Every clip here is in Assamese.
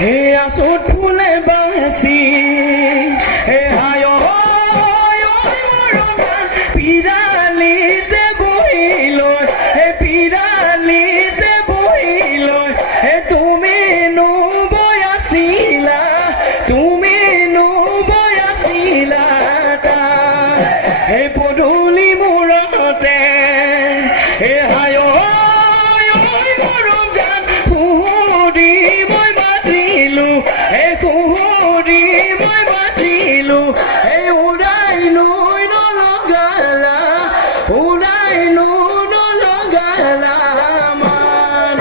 হে আসুত ফুলে বাসি হে হায় পিৰালিতে বহিলৈ হে পিৰালিতে বহিলৈ হে তুমি নুবয়াছিলা তুমি নুবয়াছিলা হে পদূলি মূৰতে হে হায় মৰম জান সুধি মই মাতিলো হে সুধি মই মাতিলো হে উৰাই লৈ নলগালা উৰাই লৈ নলগালা মান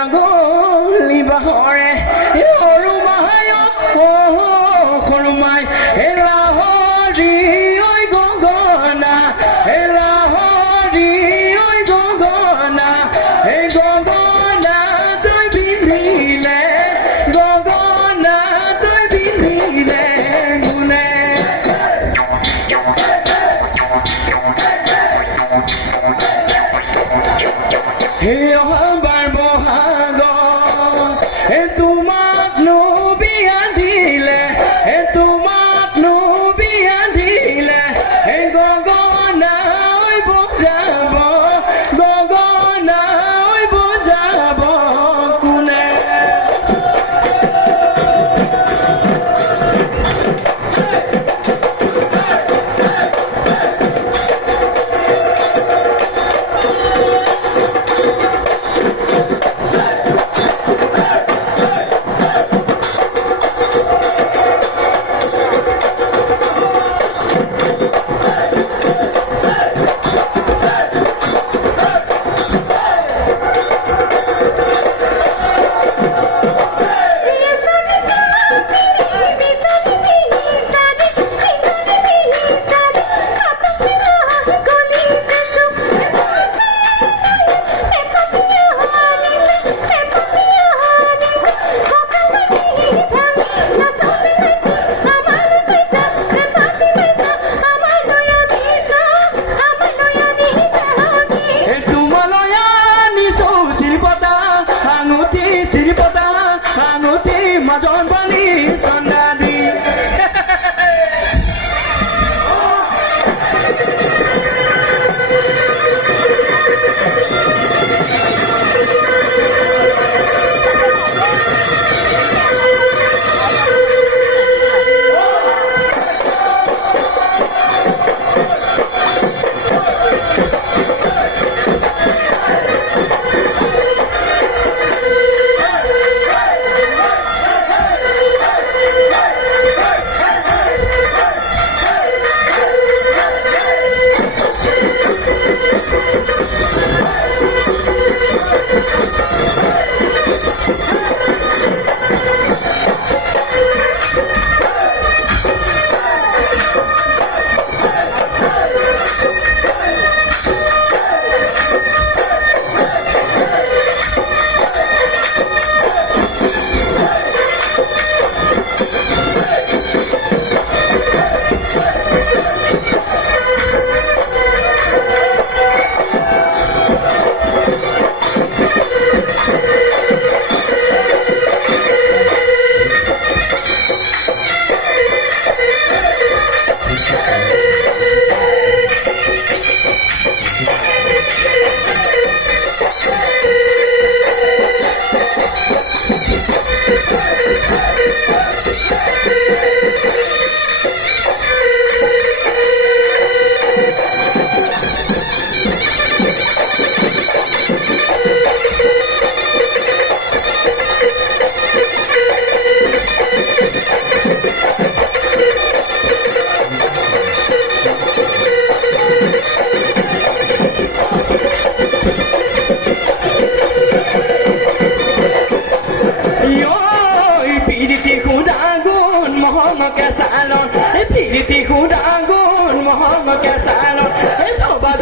আগলি বাহৰে সৰু মাহায় সৰু মাই হে লাহৰি ঐ গগনা হে লাহৰি ঐ গগনা হে গগনা তই পিন্ধিলে গগনা তই পিন্ধিলে গুণে হে অহাবাৰ বহাগ হে তোমাক বিয়া দিলে হে তোমাক বিয়া দিলে হে গগনা ঐ বজাব গগনা ঐ বজাব কোনে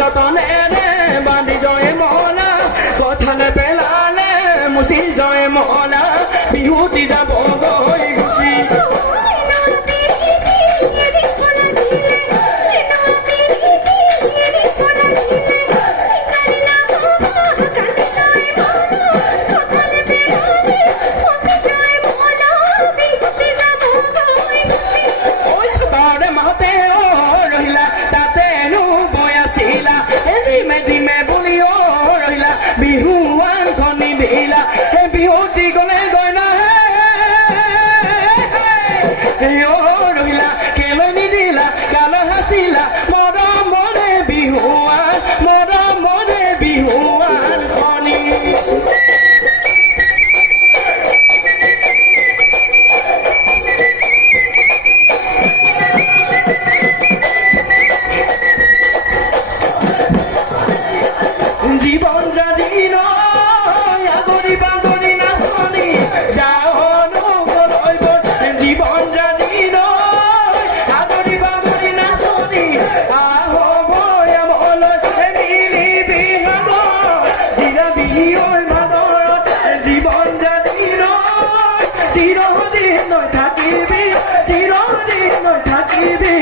যতনেৰে বান্ধি জয় মলা কথালে পেলালে মুচি জয় মলা বিহুতি যাব গৈ গুচি বিহুৱান খনি দিলা এই বিহুতি গলে গইনা হে অ ৰহিলা কেলৈ নিদিলা কালৈ হাচিলা মৰমৰে বিহুৱান খনি জীবন যদি নয় আগরি বাগরি নাচনি যাওনো গলইব জীবন যদি নয় আগরি বাগরি নাচনি আহব আমলৈ মিলিবি মাগৰ জিৰাবি ঐ মাগৰ জীবন যদি নয় চিৰদিন নয় থাকিবি চিৰদিন নয় থাকিবি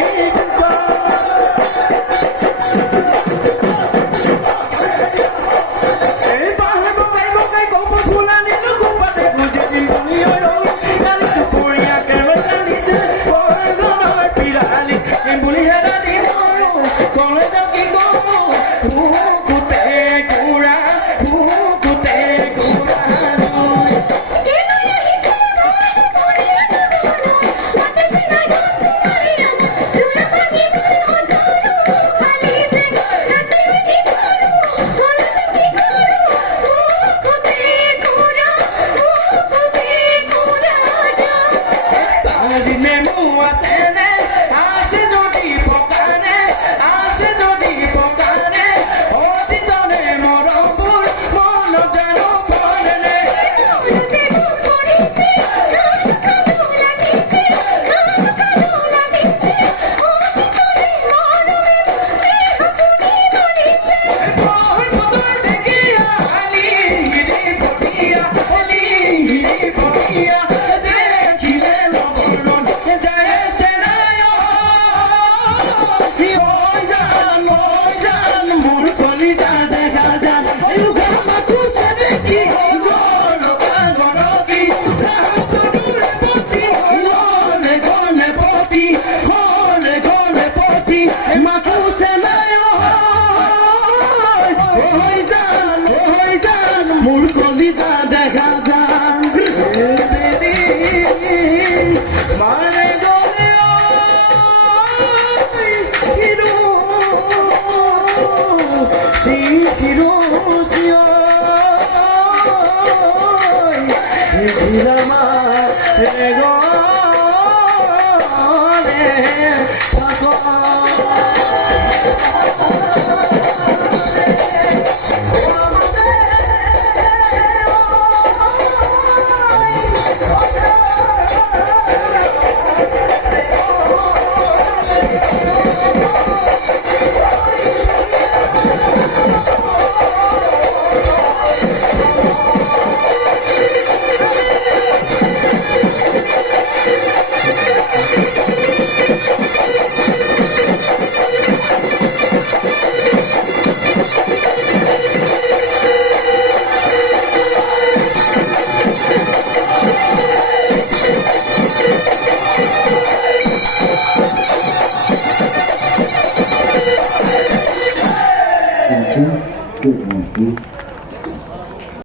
মোৰ কলিজা দেখা যান মানে গলে হিৰো হিৰো হিৰামা Good one,